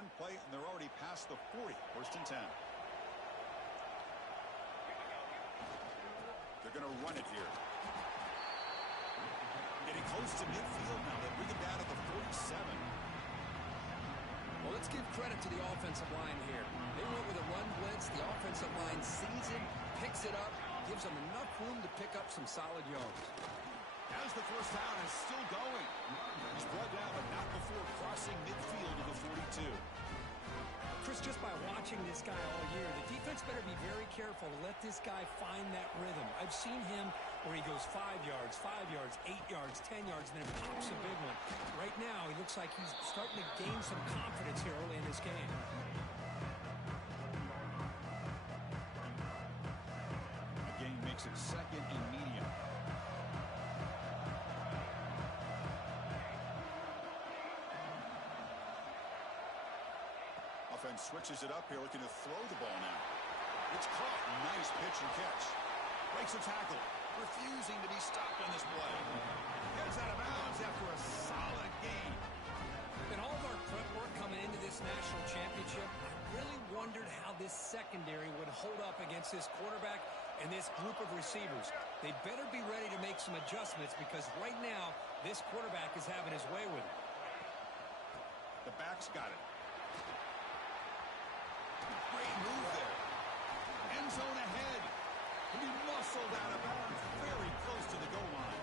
One play, and they're already past the 40. First and 10. They're going to run it here. Getting close to midfield now. They bring it down to the 47. Well, let's give credit to the offensive line here. They went with a run blitz. The offensive line sees it, picks it up, gives them enough room to pick up some solid yards. As the first down is still going. He's brought down, but not before crossing midfield to the 42. Chris, just by watching this guy all year, the defense better be very careful to let this guy find that rhythm. I've seen him where he goes 5 yards, 8 yards, 10 yards, and then pops a big one. Right now, he looks like he's starting to gain some confidence here early in this game. The game makes it second and medium. Offense switches it up here, looking to throw the ball now. It's caught. Nice pitch and catch. Breaks a tackle. Refusing to be stopped on this play. Gets out of bounds after a solid gain. In all of our prep work coming into this national championship, I really wondered how this secondary would hold up against this quarterback and this group of receivers. They better be ready to make some adjustments because right now, this quarterback is having his way with it. The back's got it. Great move there. End zone ahead. And he muscled out of bounds very close to the goal line.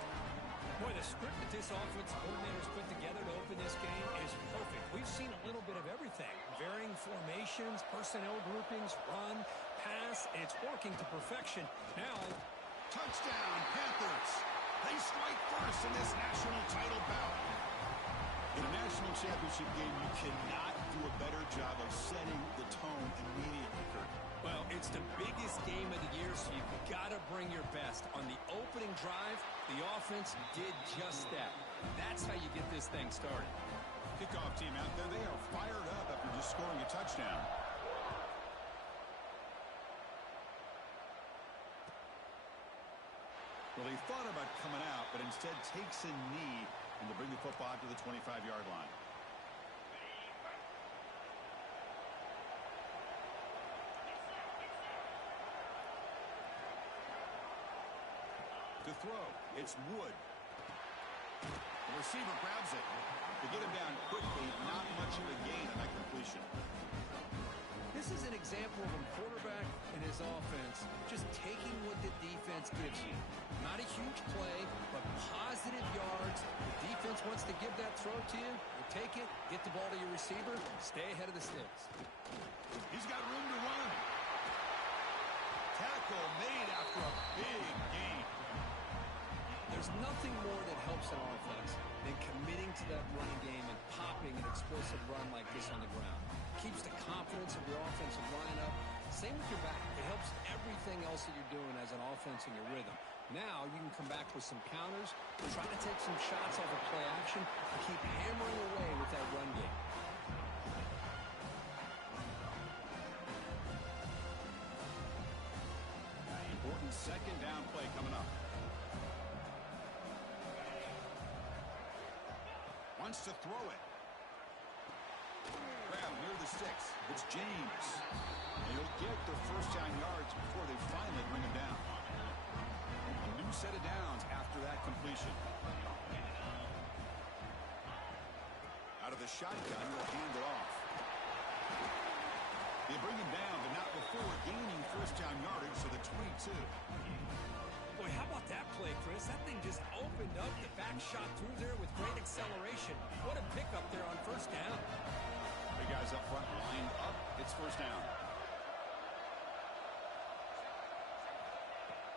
Boy, the script that this offensive coordinator's put together to open this game is perfect. We've seen a little bit of everything. Varying formations, personnel groupings, run, pass. It's working to perfection. Now, touchdown, Panthers. They strike first in this national title bout. In a national championship game, you cannot do a better job of setting the tone immediately, Kirk. Well, it's the biggest game of the year, so you've got to bring your best. On the opening drive, the offense did just that. That's how you get this thing started. Kickoff team out there, they are fired up after just scoring a touchdown. Well, he thought about coming out, but instead takes a knee and to bring the football out to the 25-yard line. To throw, it's Wood. The receiver grabs it. To get him down quickly, not much of a gain on that completion. This is an example of a quarterback and his offense just taking what the defense gives you. Not a huge play, but positive yards. The defense wants to give that throw to you. You take it, get the ball to your receiver, stay ahead of the sticks. He's got room to run. Tackle made after a big gain. There's nothing more that helps an offense than committing to that running game and popping an explosive run like this on the ground. Keeps the confidence of your offensive line up. Same with your back. It helps everything else that you're doing as an offense in your rhythm. Now you can come back with some counters, try to take some shots off of play action, and keep hammering away with that run game. Important second down play coming up. Wants to throw it. Grab near the sticks. It's James. And he'll get their first down yards before they finally bring him down. A new set of downs after that completion. Out of the shotgun, he'll hand it off. They bring him down, but not before gaining first down yardage to the 22. Boy, how about that play, Chris? That thing just opened up. The back shot through there with great acceleration. What a pickup there on first down. Big guys up front lined up. It's first down.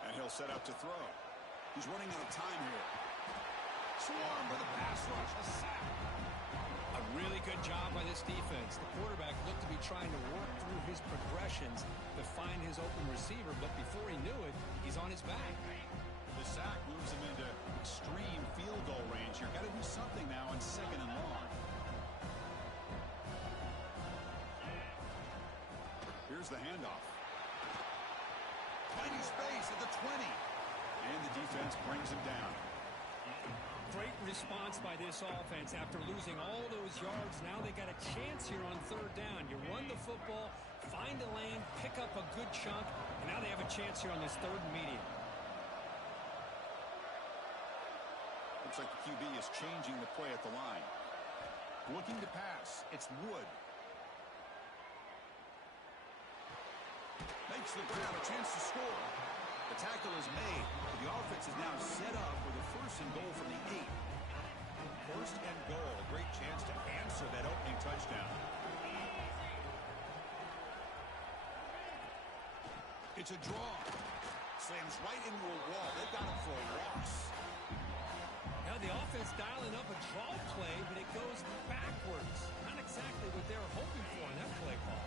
And he'll set up to throw. He's running out of time here. Swarm with a pass rush. A sack. A really good job by this defense. The quarterback looked to be trying to work through his progressions to find his open receiver, but before he knew it, he's on his back. The sack moves him into extreme field goal range here. Got to do something now on second and long. Here's the handoff. Finding space at the 20. And the defense brings him down. Great response by this offense after losing all those yards. Now they got a chance here on third down. You run the football, find a lane, pick up a good chunk, and now they have a chance here on this third and medium. Looks like the QB is changing the play at the line. Looking to pass. It's Wood. Makes the grab, a chance to score. The tackle is made. The offense is now set up with a first and goal from the 8. First and goal. A great chance to answer that opening touchdown. It's a draw. Slams right into a wall. They've got him for a loss. Now the offense dialing up a draw play, but it goes backwards. Not exactly what they were hoping for in that play call.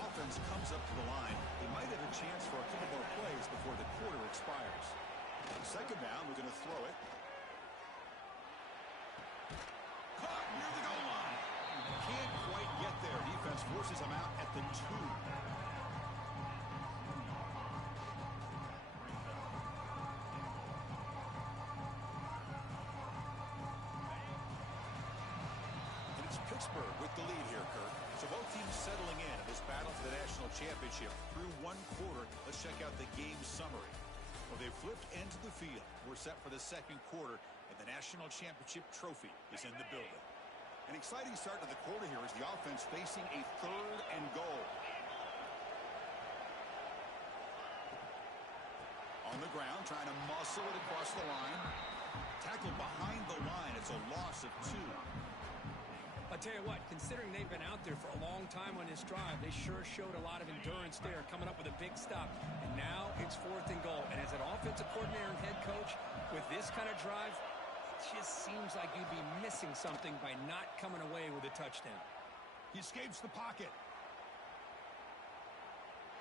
Offense comes up to the line. They might have a chance for a couple more plays before the quarter expires. Second down, we're going to throw it. Caught near the goal line. Can't quite get there. Defense forces him out at the 2. And it's Pittsburgh with the lead here, Kurt. So both teams settling in this battle for the national championship through one quarter. Let's check out the game summary. Well, they've flipped into the field. We're set for the second quarter, and the national championship trophy is in the building. An exciting start to the quarter here as the offense facing a third and goal. On the ground, trying to muscle it across the line. Tackled behind the line. It's a loss of 2. I'll tell you what, considering they've been out there for a long time on this drive, they sure showed a lot of endurance there, coming up with a big stop. And now it's fourth and goal. And as an offensive coordinator and head coach, with this kind of drive, it just seems like you'd be missing something by not coming away with a touchdown. He escapes the pocket.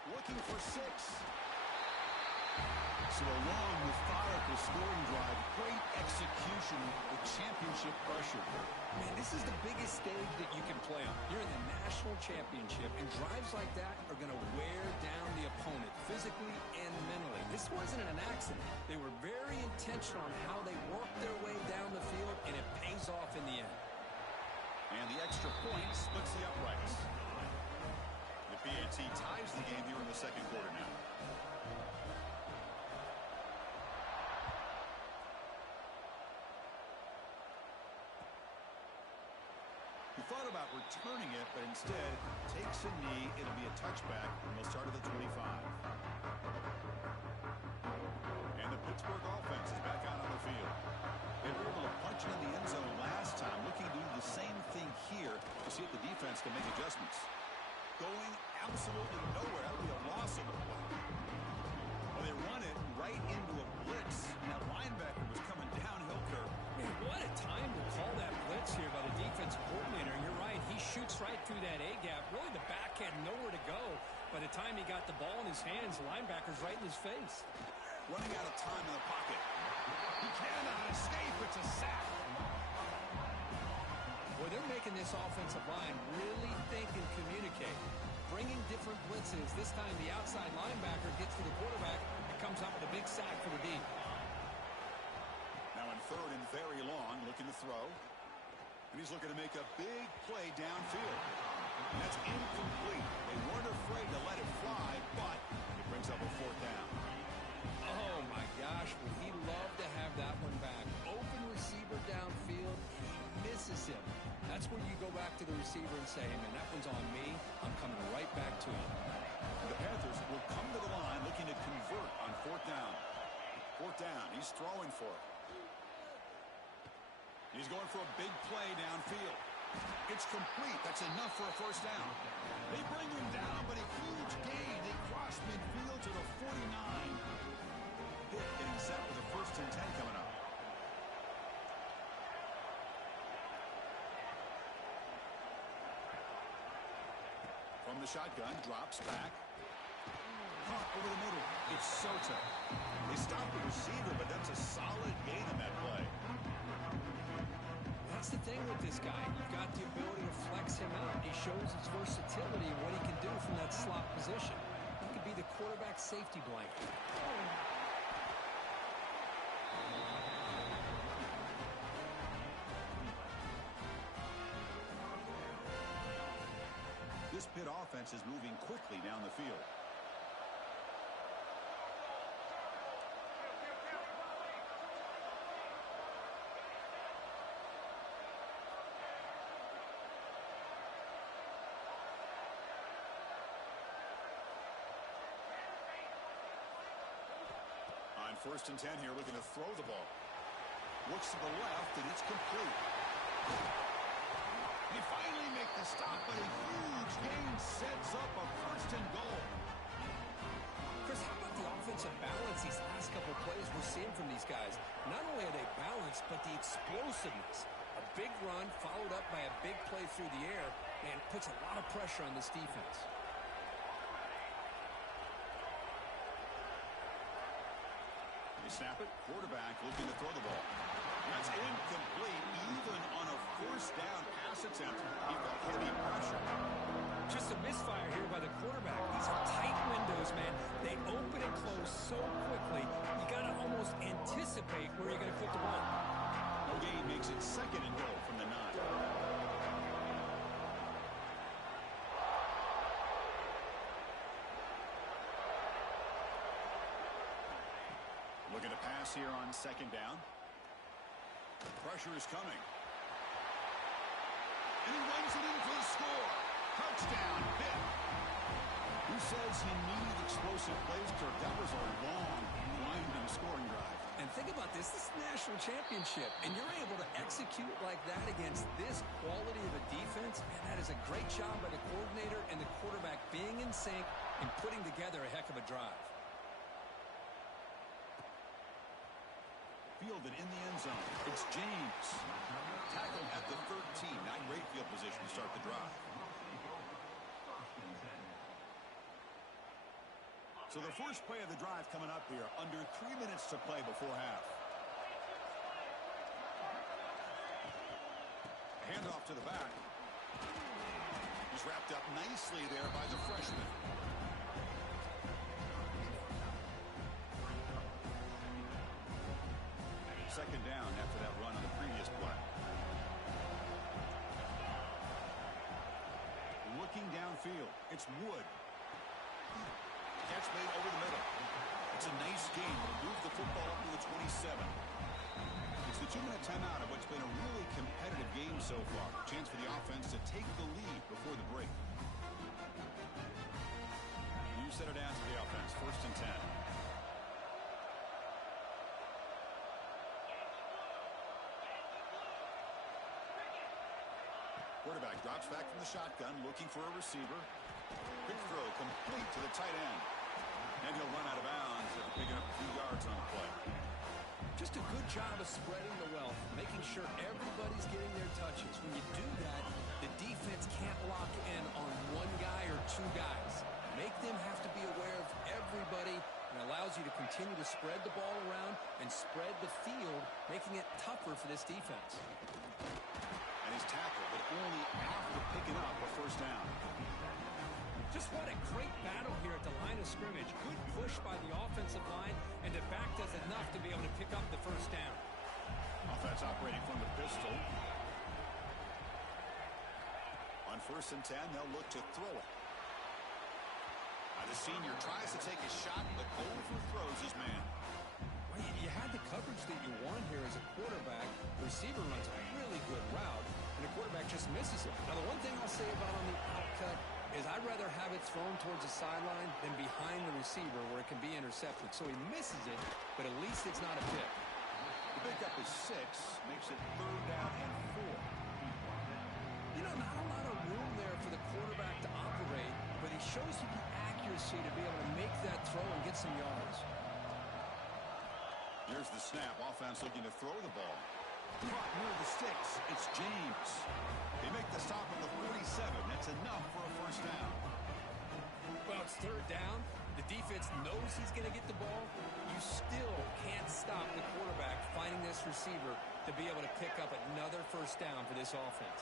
Looking for 6. So a long, methodical scoring drive. Great execution with championship pressure. Man, this is the biggest stage that you can play on. You're in the national championship, and drives like that are going to wear down the opponent physically and mentally. This wasn't an accident. They were very intentional on how they worked their way down the field, and it pays off in the end. And the extra point splits the uprights. The PAT ties the game here in the second quarter now. He thought about returning it, but instead takes a knee. It'll be a touchback, and we'll start at the 25. And the Pittsburgh offense is back out on the field. They were able to punch it in the end zone last time, looking to do the same thing here to see if the defense can make adjustments. Going absolutely nowhere. That would be a loss of the play. Well, they run it right into a blitz. That linebacker was coming downhill curve. Man, what a time to call that blitz here by the defensive coordinator. And you're right, he shoots right through that A-gap. Really, the back had nowhere to go. By the time he got the ball in his hands, the linebacker's right in his face. Running out of time in the pocket. He cannot escape. It's a sack. Boy, they're making this offensive line really think and communicate. Bringing different blitzes. This time the outside linebacker gets to the quarterback and comes up with a big sack for the D. Now in third and very long, looking to throw. And he's looking to make a big play downfield. And that's incomplete. They weren't afraid to let it fly, but it brings up a fourth down. Oh, my gosh, would he love to have that one back. Open receiver downfield, and he misses him. That's when you go back to the receiver and say, hey, man, that one's on me. I'm coming right back to him. The Panthers will come to the line looking to convert on fourth down. Fourth down, he's throwing for it. He's going for a big play downfield. It's complete. That's enough for a first down. They bring him down, but a huge gain. They cross midfield to the 49. Pitt getting set with a first and 10 coming up. From the shotgun, drops back. Caught over the middle. It's Soto. They stop the receiver, but that's a solid gain in that play. That's the thing with this guy. You've got the ability to flex him out. He shows his versatility and what he can do from that slot position. He could be the quarterback safety blanket. this Pitt offense is moving quickly down the field. On 1st and 10 here, looking to throw the ball. Looks to the left, and it's complete. They finally make the stop, but a huge gain sets up a 1st and goal. Chris, how about the offensive balance these last couple of plays we're seeing from these guys? Not only are they balanced, but the explosiveness. A big run followed up by a big play through the air, and puts a lot of pressure on this defense. Snap it. Quarterback looking to throw the ball. That's incomplete. Even on a 1st down pass attempt, you've got heavy pressure. Just a misfire here by the quarterback. These are tight windows, man. They open and close so quickly. You got to almost anticipate where you're going to put the ball. No gain makes it 2nd and goal from the 9. Looking to pass here on 2nd down. Pressure is coming. And he runs it in for the score. Touchdown, Pitt. Who says he needed explosive plays, Kirk? That was a long, winding scoring drive. And think about this. This is the national championship, and you're able to execute like that against this quality of a defense. Man, that is a great job by the coordinator and the quarterback being in sync and putting together a heck of a drive. Fielded in the end zone. It's James. Tackled at the 13. Not great field position to start the drive. So the first play of the drive coming up here. Under 3 minutes to play before half. Handoff to the back. He's wrapped up nicely there by the freshman. 2nd down after that run on the previous play. Looking downfield, it's Wood. Catch made over the middle. It's a nice game. Move the football up to the 27. It's the 2-minute timeout of what's been a really competitive game so far. Chance for the offense to take the lead before the break. You set it down to the offense. 1st and 10. Quarterback drops back from the shotgun, looking for a receiver. Quick throw complete to the tight end. And he'll run out of bounds after picking up a few yards on the play. Just a good job of spreading the wealth, making sure everybody's getting their touches. When you do that, the defense can't lock in on one guy or 2 guys. Make them have to be aware of everybody, and allows you to continue to spread the ball around and spread the field, making it tougher for this defense. And he's tackled, but only after picking up a 1st down. Just what a great battle here at the line of scrimmage. Good push by the offensive line, and the back does enough to be able to pick up the 1st down. Offense operating from the pistol. On 1st and 10, they'll look to throw it. The senior tries to take a shot, but overthrows his man. Well, you had the coverage that you want here as a quarterback. The receiver runs a really good route, and the quarterback just misses it. Now, the one thing I'll say about on the outcut is I'd rather have it thrown towards the sideline than behind the receiver where it can be intercepted. So he misses it, but at least it's not a pick. The pickup is 6, makes it 3rd down and 4. You know, not a lot of room there for the quarterback to operate, but he shows you the accuracy to be able to make that throw and get some yards. Here's the snap. Offense looking to throw the ball. Caught near the sticks. It's James. They make the stop at the 47. That's enough for a 1st down. Well, it's 3rd down. The defense knows he's going to get the ball. You still can't stop the quarterback finding this receiver to be able to pick up another 1st down for this offense.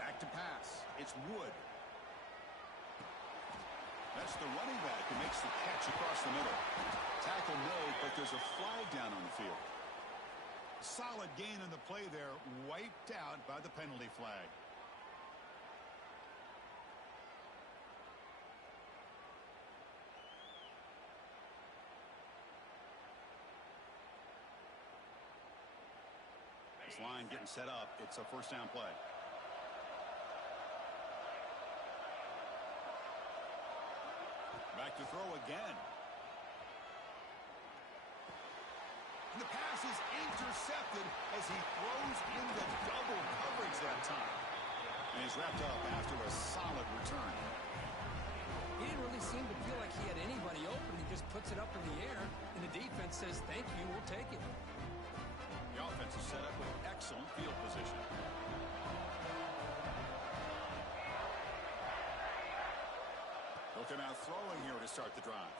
Back to pass. It's Wood. That's the running back who makes the catch across the middle. Tackle made, but there's a flag down on the field. Solid gain on the play there, wiped out by the penalty flag. This line getting set up. It's a first down play. Back to throw again. And the pass is intercepted as he throws into double coverage that time. And he's wrapped up after a solid return. He didn't really seem to feel like he had anybody open. He just puts it up in the air, and the defense says, thank you, we'll take it. The offense is set up with excellent field position. Looking out throwing here to start the drive.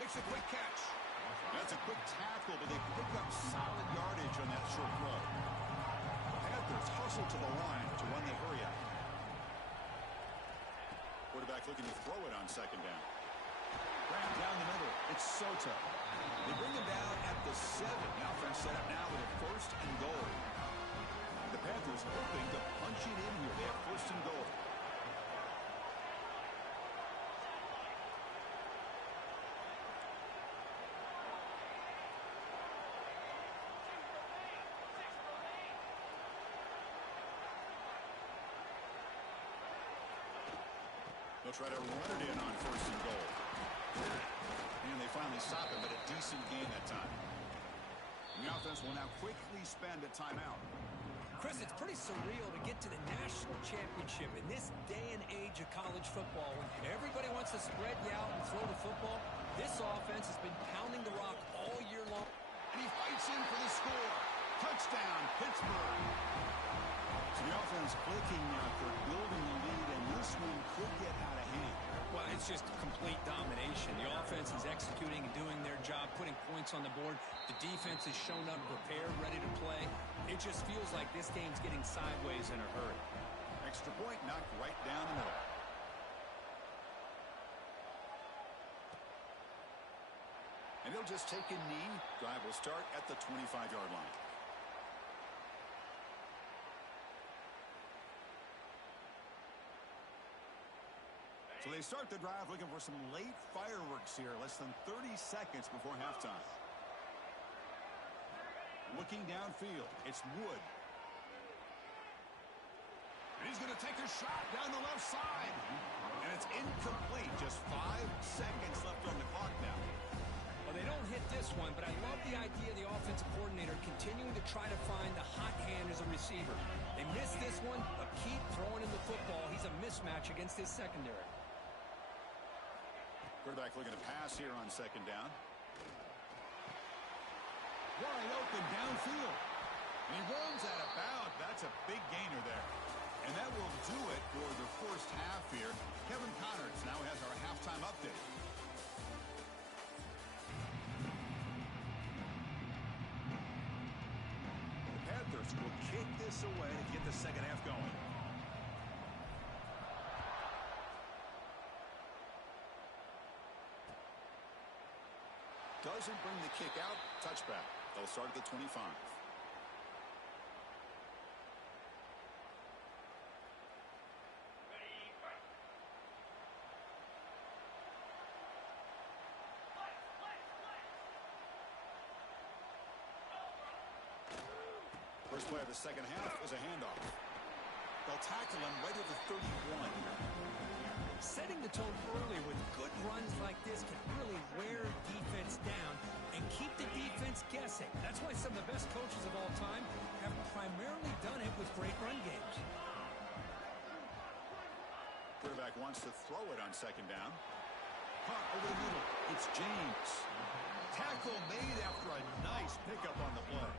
Makes a quick catch. That's a quick tackle, but they pick up solid yardage on that short throw. The Panthers hustle to the line to run the hurry out. Quarterback looking to throw it on second down. Wrapped down the middle. It's SilK. They bring him down at the 7. The offense set up now with a first and goal. The Panthers hoping to punch it in here. They have first and goal. They'll try to run it in on first and goal. And they finally stop him, but a decent gain that time. The offense will now quickly spend a timeout. Chris, it's pretty surreal to get to the national championship in this day and age of college football. When everybody wants to spread you out and throw the football, this offense has been pounding the rock all year long. And he fights in for the score. Touchdown, Pittsburgh. So the offense clicking now for building the lead, and this one could get out of hand. Well, it's just complete domination. The offense is executing and doing their job, putting points on the board. The defense has shown up prepared, ready to play. It just feels like this game's getting sideways in a hurry. Extra point knocked right down the middle. And he'll just take a knee. Drive will start at the 25-yard line. So they start the drive looking for some late fireworks here, less than 30 seconds before halftime. Looking downfield, it's Wood. And he's going to take a shot down the left side. And it's incomplete. Just 5 seconds left on the clock now. Well, they don't hit this one, but I love the idea of the offensive coordinator continuing to try to find the hot hand as a receiver. They missed this one, but keep throwing him the football. He's a mismatch against his secondary. Quarterback looking to pass here on second down. Wide open downfield. And he runs out of bounds. That's a big gainer there. And that will do it for the first half here. Kevin Connors now has our halftime update. The Panthers will kick this away to get the second half going. Doesn't bring the kick out. Touchback. They'll start at the 25. First play of the second half is a handoff. They'll tackle him right at the 31. Setting the tone early with good runs like this can really wear defense down and keep the defense guessing. That's why some of the best coaches of all time have primarily done it with great run games. Quarterback wants to throw it on second down. Caught over the middle. It's James. Tackle made after a nice pickup on the play.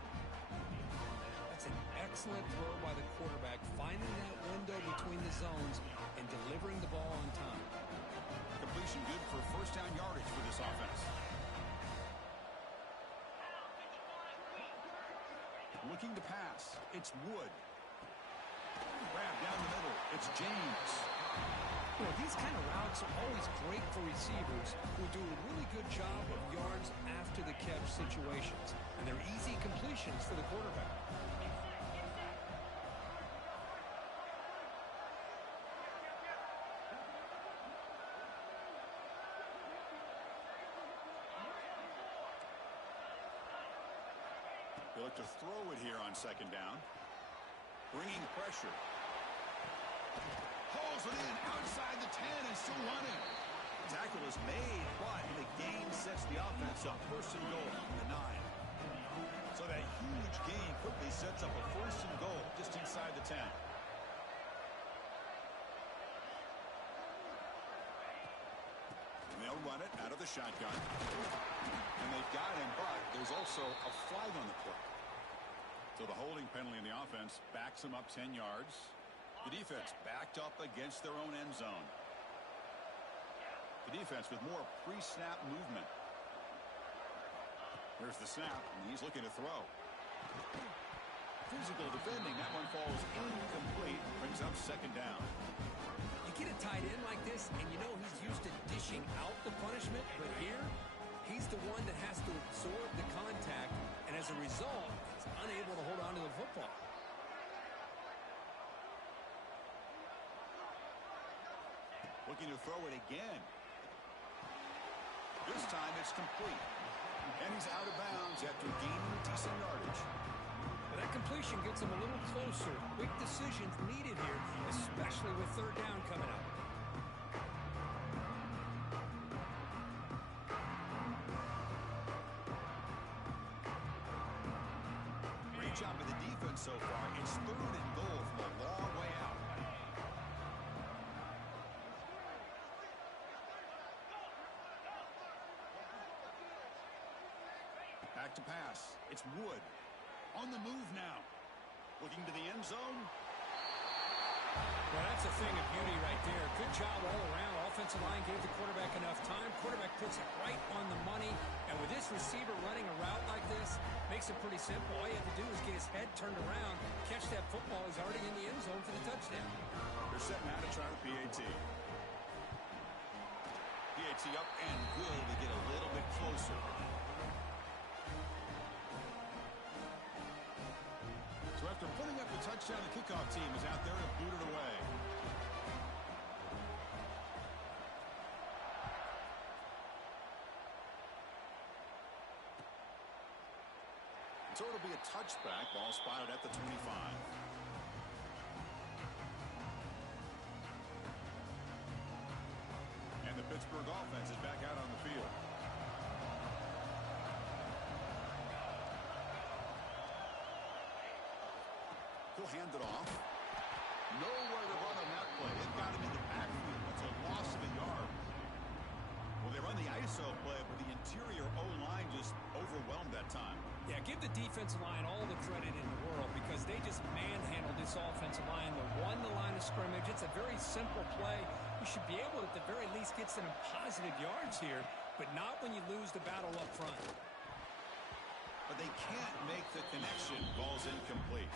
That's an excellent throw by the quarterback, finding that window between the zones and delivering the ball on time. Completion good for first down yardage for this offense. Looking to pass. It's Wood. Grab down the middle. It's James. You know, these kind of routes are always great for receivers who do a really good job of yards after the catch situations. And they're easy completions for the quarterback. He'll look to throw it here on second down. Bringing pressure. Hauls it in outside the 10 and still running. Tackle is made, but the gain sets the offense up. First and goal from the 9. So that huge gain quickly sets up a first and goal just inside the 10. And they'll run it out of the shotgun. And they've got him, but there's also a flag on the play. So the holding penalty in the offense backs them up 10 yards. The defense backed up against their own end zone. The defense with more pre-snap movement. Here's the snap, and he's looking to throw. Physical defending. That one falls incomplete. Brings up second down. You get a tight end like this, and you know he's used to dishing out the punishment, but here, he's the one that has to absorb the contact, and as a result, he's unable to hold on to the football. Looking to throw it again. This time it's complete. And he's out of bounds after gaining decent yardage. But that completion gets him a little closer. Quick decisions needed here, especially with third down coming up. Great job of the defense so far. It's third and goal from a long way out. Back to pass. It's Wood. On the move now. Looking to the end zone. Well, that's a thing of beauty right there. Good job all around. Offensive line gave the quarterback enough time. Quarterback puts it right on the money. And with this receiver running a route like this, makes it pretty simple. All you have to do is get his head turned around, catch that football. He's already in the end zone for the touchdown. They're setting out to try the PAT. PAT up and good to get a little bit closer. So after putting up the touchdown, the kickoff team is out there to boot it away. So it'll be a touchback. Ball spotted at the 25. And the Pittsburgh offense is back out on the field. He'll hand it off. Nowhere to run on that play. It got him in the backfield. That's a loss of a yard. Well, they run the ISO play, but the interior O-line just overwhelmed that time. Yeah, give the defensive line all the credit in the world because they just manhandled this offensive line. They won the line of scrimmage. It's a very simple play. You should be able to, at the very least, get some positive yards here, but not when you lose the battle up front. But they can't make the connection. Ball's incomplete.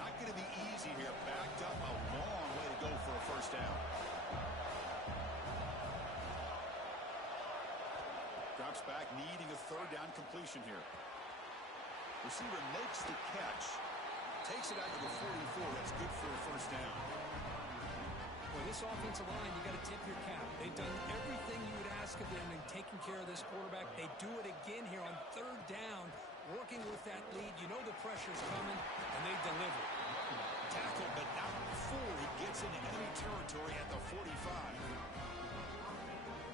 Not going to be easy here. Backed up a long way to go for a first down. Drops back, needing a third down completion here. Receiver makes the catch. Takes it out to the 44. That's good for a first down. Well, this offensive line, you got to tip your cap. They've done everything you would ask of them in taking care of this quarterback. They do it again here on third down, working with that lead. You know the pressure's coming, and they deliver. Tackled, but not before he gets into enemy territory at the 45.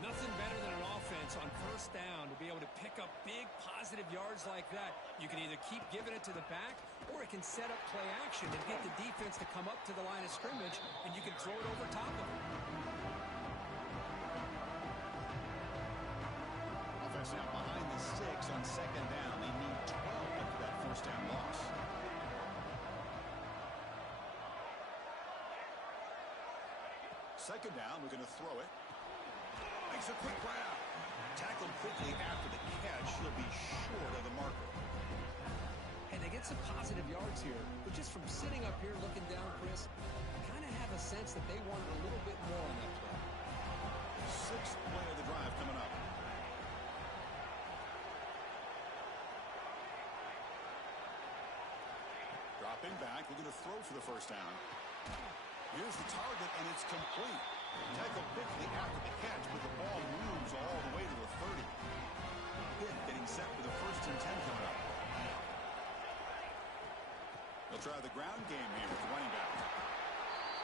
Nothing better than an offense on first down to be able to pick up big positive yards like that. You can either keep giving it to the back, or it can set up play action and get the defense to come up to the line of scrimmage, and you can throw it over top of them. Offense now behind the 6 on second down. They need 12 after that first down loss. Second down, we're going to throw it. Makes a quick grab. Tackled quickly after the catch. He'll be short of the marker. And they get some positive yards here, but just from sitting up here looking down, Chris, I kind of have a sense that they wanted a little bit more on that play. Sixth play of the drive coming up. Dropping back, we're going to throw for the first down. Here's the target, and it's complete. Tackle quickly after the catch, but the ball moves all the way to the 30. Pitt getting set for the 1st and 10 coming up. They'll try the ground game here with the running back.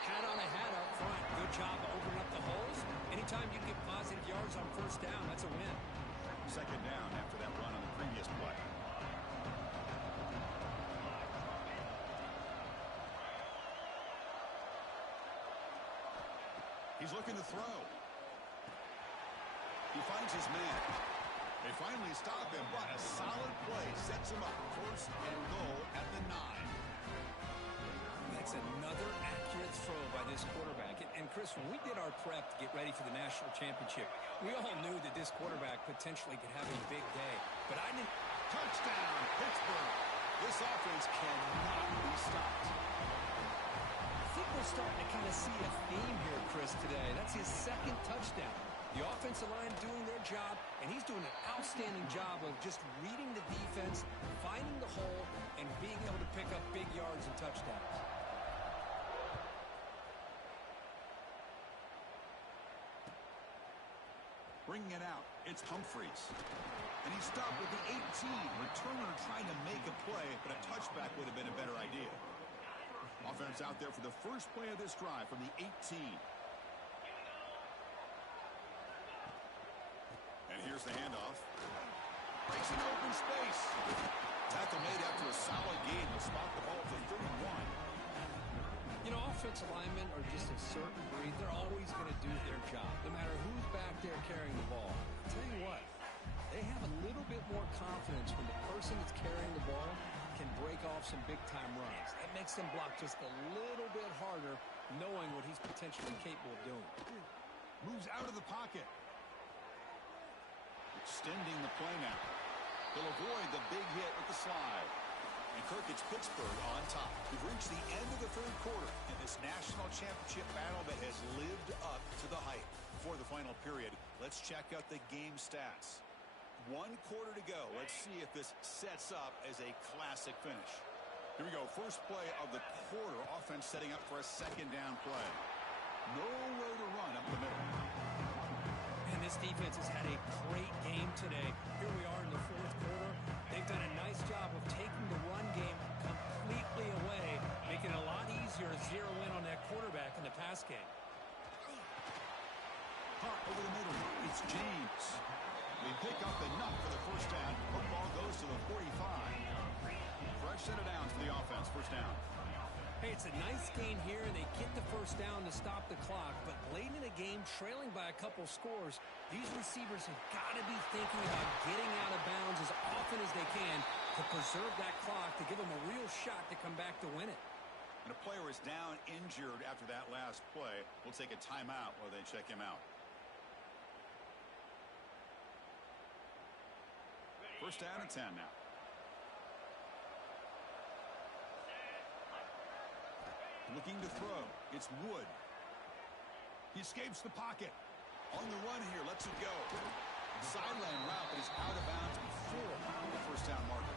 Hat on a hat up front. Good job of opening up the holes. Anytime you get positive yards on 1st down, that's a win. 2nd down after that run on the previous play. He's looking to throw. He finds his man. They finally stop him, but a solid play sets him up. 1st and goal at the 9. That's another accurate throw by this quarterback. And Chris, when we did our prep to get ready for the national championship, we all knew that this quarterback potentially could have a big day. But I didn't... Touchdown, Pittsburgh. This offense cannot be stopped. I think we're starting to kind of see a theme here, Chris, today. That's his 2nd touchdown. The offensive line doing their job, and he's doing an outstanding job of just reading the defense, finding the hole, and being able to pick up big yards and touchdowns. Bringing it out, it's Humphreys. And he stopped with the 18. Returner trying to make a play, but a touchback would have been a better idea. Offense out there for the first play of this drive from the 18. And here's the handoff. Breaks into open space. Tackle made after a solid gain. Will spot the ball for 31. You know, offensive linemen are just a certain breed. They're always going to do their job, no matter who's back there carrying the ball. I'll tell you what, they have a little bit more confidence when the person that's carrying the ball can break off some big-time runs. That makes them block just a little bit harder, knowing what he's potentially capable of doing. Moves out of the pocket. Extending the play now. He'll avoid the big hit with the slide. And Kirk, it's Pittsburgh on top. We've reached the end of the 3rd quarter in this national championship battle that has lived up to the hype. Before the final period, let's check out the game stats. 1 quarter to go. Let's see if this sets up as a classic finish. Here we go. First play of the quarter. Offense setting up for a 2nd down play. Nowhere to run up the middle. And this defense has had a great game today. Here we are in the 4th quarter. They've done a nice job of taking the run game completely away, making it a lot easier to zero in on that quarterback in the pass game. Hot over the middle. It's James. We pick up enough for the 1st down. Football goes to the 45. Fresh set of downs for the offense. 1st down. Hey, it's a nice gain here, and they get the 1st down to stop the clock. But late in the game, trailing by a couple scores, these receivers have got to be thinking about getting out of bounds as often as they can to preserve that clock, to give them a real shot to come back to win it. And a player is down injured after that last play. We'll take a timeout while they check him out. 1st down and 10 now. Looking to throw. It's Wood. He escapes the pocket. On the run here. Lets it go. Sideline route, but he's out of bounds before the 1st down marker.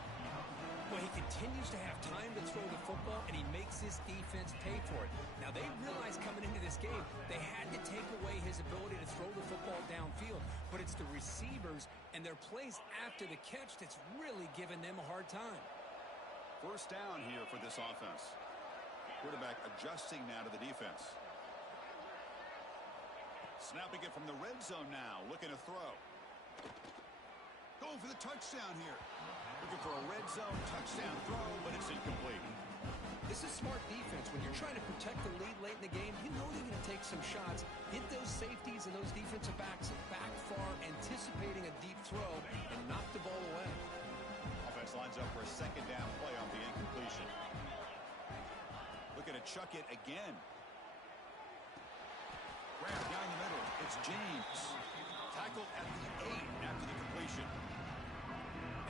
Well, he continues to have time to throw the football, and he makes this defense pay for it. Now, they realized coming into this game they had to take away his ability to throw the football downfield. But it's the receivers and their plays after the catch that's really giving them a hard time. 1st down here for this offense. Quarterback adjusting now to the defense. Snapping it from the red zone now. Looking to throw. Going for the touchdown here. Looking for a red zone touchdown throw, but it's incomplete. This is smart defense. When you're trying to protect the lead late in the game, you know they're going to take some shots, hit those safeties and those defensive backs back far, anticipating a deep throw, and knock the ball away. Offense lines up for a 2nd down play on the incompletion. Looking to chuck it again. Grab down the middle. It's James. Tackled at the 8 after the completion.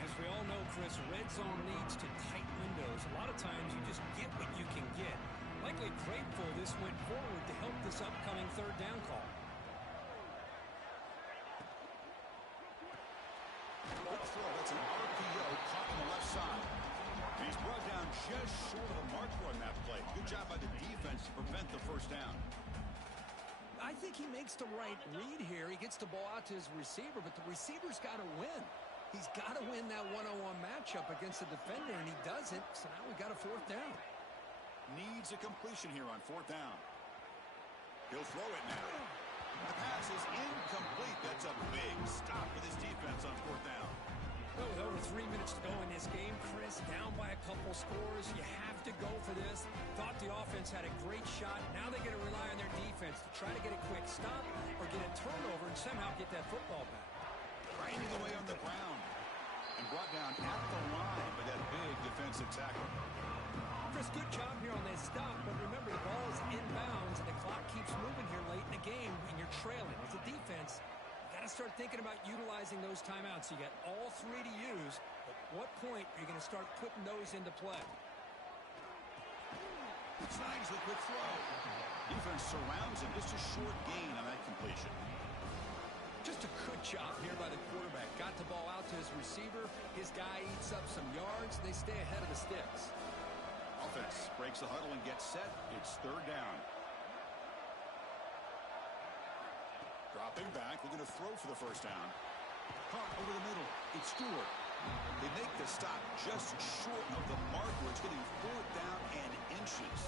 As we all know, Chris, red zone leads to tight windows. A lot of times you just get what you can get. Likely grateful this went forward to help this upcoming 3rd down call. Good throw. That's an RPO caught on the left side. He's brought down just short of the marker on that play. Good job by the defense to prevent the first down. I think he makes the right read here. He gets the ball out to his receiver, but the receiver's got to win. He's got to win that one-on-one matchup against the defender, and he doesn't. So now we got a fourth down. Needs a completion here on fourth down. He'll throw it now. The pass is incomplete. That's a big stop for this defense on fourth down. Well, with over 3 minutes to go in this game, Chris, down by a couple scores, you have to go for this. Thought the offense had a great shot. Now they got to rely on their defense to try to get a quick stop or get a turnover and somehow get that football back. Grinding away on the ground and brought down at the line by that big defensive tackle. Chris, good job here on this stop, but remember the ball is inbounds and the clock keeps moving here late in the game when you're trailing. As a defense, you got to start thinking about utilizing those timeouts. You got all three to use, but what point are you going to start putting those into play? Snags the quick throw. Defense surrounds him. Just a short gain on that completion. Just a good job here by the quarterback. Got the ball out to his receiver. His guy eats up some yards. They stay ahead of the sticks. Offense breaks the huddle and gets set. It's third down. Dropping back. We're going to throw for the first down. Caught over the middle. It's Stewart. They make the stop just short of the marker. It's getting fourth down and inches.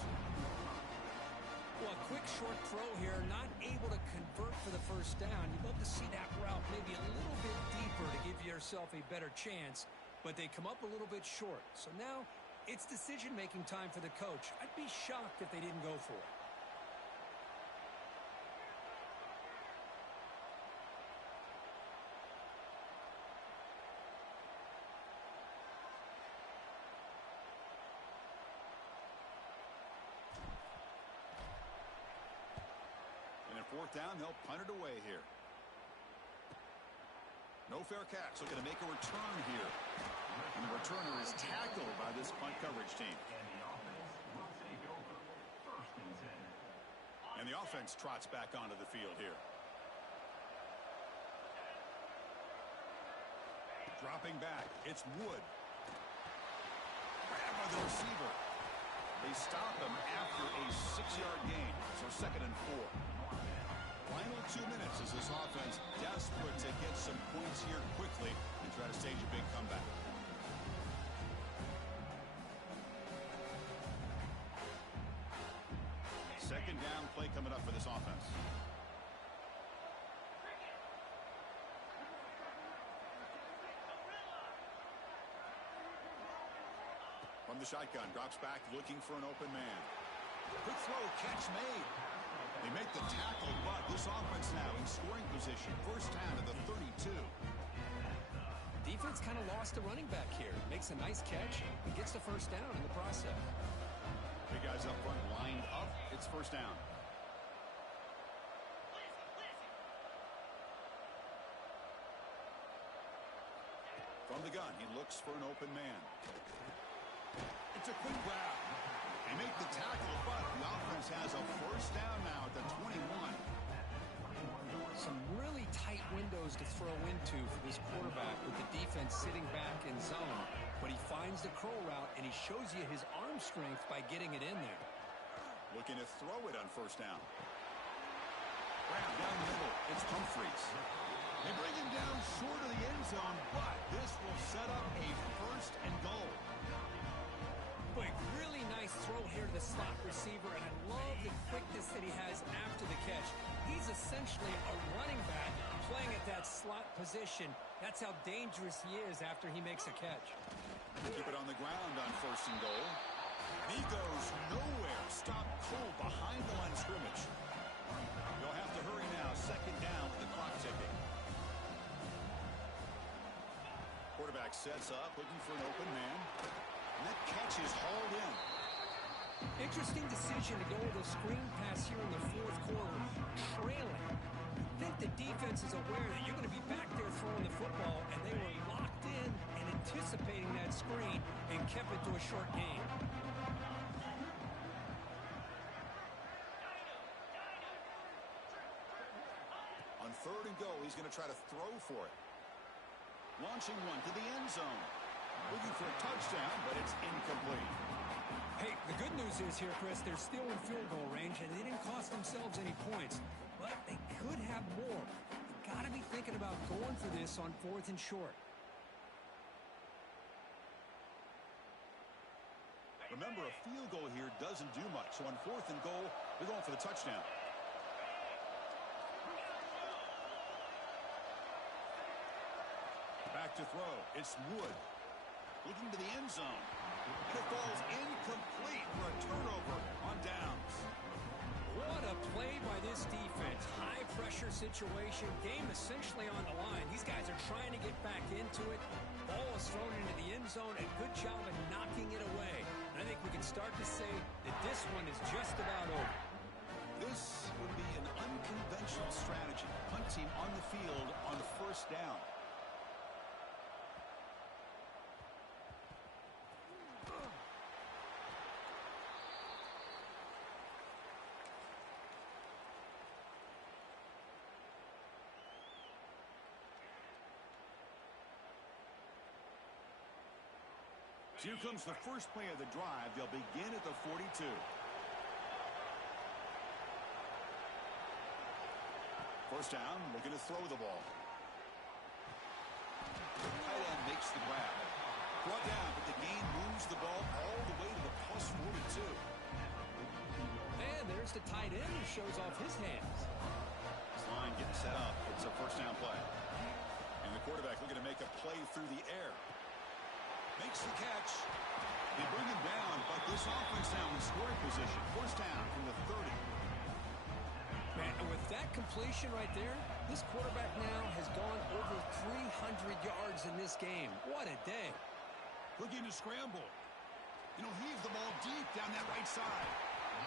Well, a quick short throw here, not able to convert for the first down. You'd love to see that route maybe a little bit deeper to give yourself a better chance, but they come up a little bit short. So now it's decision-making time for the coach. I'd be shocked if they didn't go for it. Fourth down, they'll punt it away here. No fair catch. Looking to make a return here. And the returner is tackled by this punt coverage team. And the offense trots back onto the field here. Dropping back. It's Wood. Grab by the receiver. They stop him after a 6-yard gain. So second and 4. Final 2 minutes as this offense desperate to get some points here quickly and try to stage a big comeback. Second down play coming up for this offense. From the shotgun, drops back looking for an open man. Quick throw, catch made. They make the tackle, but this offense now in scoring position. First down to the 32. Defense kind of lost a running back here. Makes a nice catch and gets the first down in the process. Big guys up front lined up. It's first down. From the gun, he looks for an open man. It's a quick grab. They make the tackle, but the offense has a first down now at the 21. Some really tight windows to throw into for this quarterback with the defense sitting back in zone. But he finds the curl route, and he shows you his arm strength by getting it in there. Looking to throw it on first down. Grab down the middle. It's Humphreys. They bring him down short of the end zone, but this will set up a first and goal. Boy, really nice throw here to the slot receiver, and I love the quickness that he has after the catch. He's essentially a running back playing at that slot position. That's how dangerous he is after he makes a catch. Keep it on the ground on first and goal. He goes nowhere. Stop cold behind the line of scrimmage. They'll have to hurry now. Second down with the clock ticking. Quarterback sets up, looking for an open man. And that catch is hauled in. Interesting decision to go with a screen pass here in the fourth quarter, trailing. I think the defense is aware that you're going to be back there throwing the football, and they were locked in and anticipating that screen and kept it to a short gain. On third and goal, he's going to try to throw for it. Launching one to the end zone. Looking for a touchdown, but it's incomplete. Hey, the good news is here, Chris, they're still in field goal range, and they didn't cost themselves any points. But they could have more. You got to be thinking about going for this on 4th and short. Remember, a field goal here doesn't do much. So on 4th and goal, they're going for the touchdown. Back to throw. It's Wood. Looking to the end zone. And it falls incomplete for a turnover on downs. What a play by this defense. High pressure situation. Game essentially on the line. These guys are trying to get back into it. Ball is thrown into the end zone. And good job of knocking it away. And I think we can start to say that this one is just about over. This would be an unconventional strategy. Hunt team on the field on 1st down. Here comes the first play of the drive. They'll begin at the 42. First down, looking to throw the ball. The tight end makes the grab. Brought down, but the gain moves the ball all the way to the plus 42. And there's the tight end who shows off his hands. This line getting set up. It's a first down play. And the quarterback looking to make a play through the air. Makes the catch. They bring him down, but this offense now in scoring position. First down from the 30. Man, and with that completion right there, this quarterback now has gone over 300 yards in this game. What a day. Looking to scramble. Heave the ball deep down that right side.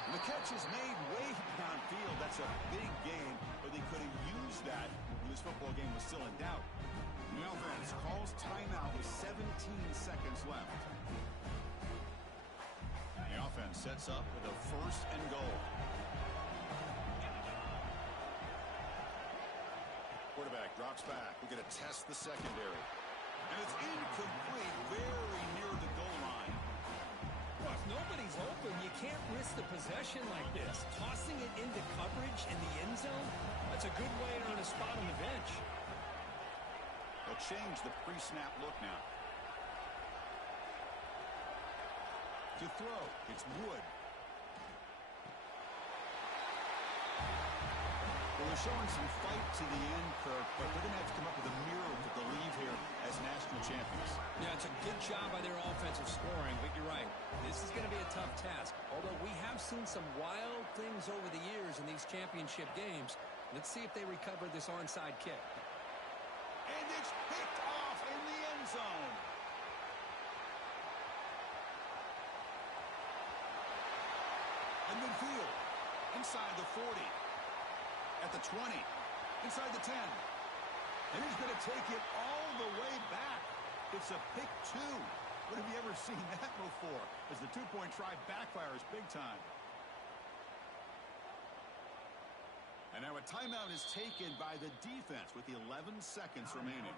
And the catch is made way downfield. That's a big gain, but they could have used that when this football game was still in doubt. The offense calls timeout with 17 seconds left. The offense sets up with a 1st and goal. Quarterback drops back. We're going to test the secondary. And it's incomplete, very near the goal line. Well, if nobody's open, you can't risk the possession like this. Tossing it into coverage in the end zone, that's a good way to earn a spot on the bench. They'll change the pre-snap look now. To throw, it's Wood. Well, they're showing some fight to the end, Kirk, but they're going to have to come up with a miracle to leave here as national champions. Yeah, it's a good job by their offensive scoring, but you're right. This is going to be a tough task. Although we have seen some wild things over the years in these championship games. Let's see if they recover this onside kick. And it's picked off in the end zone. In midfield, inside the 40, at the 20, inside the 10. And he's going to take it all the way back. It's a pick 2. When have you ever seen that before? As the two-point try backfires big time. And now a timeout is taken by the defense with 11 seconds remaining.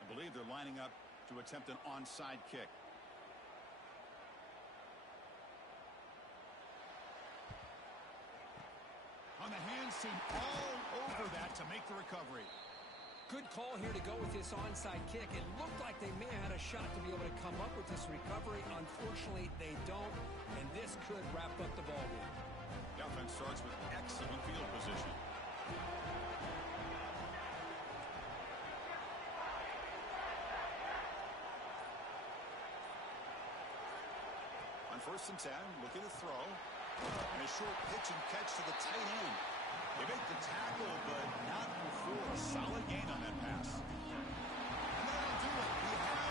I believe they're lining up to attempt an onside kick. On the hands team all over that to make the recovery. Good call here to go with this onside kick. It looked like they may have had a shot to be able to come up with this recovery. Unfortunately, they don't, and this could wrap up the ballgame. The offense starts with excellent field position. On 1st and 10, looking to throw. And a short pitch and catch to the tight end. They make the tackle, but not before. A solid gain on that pass. And that'll do it. We have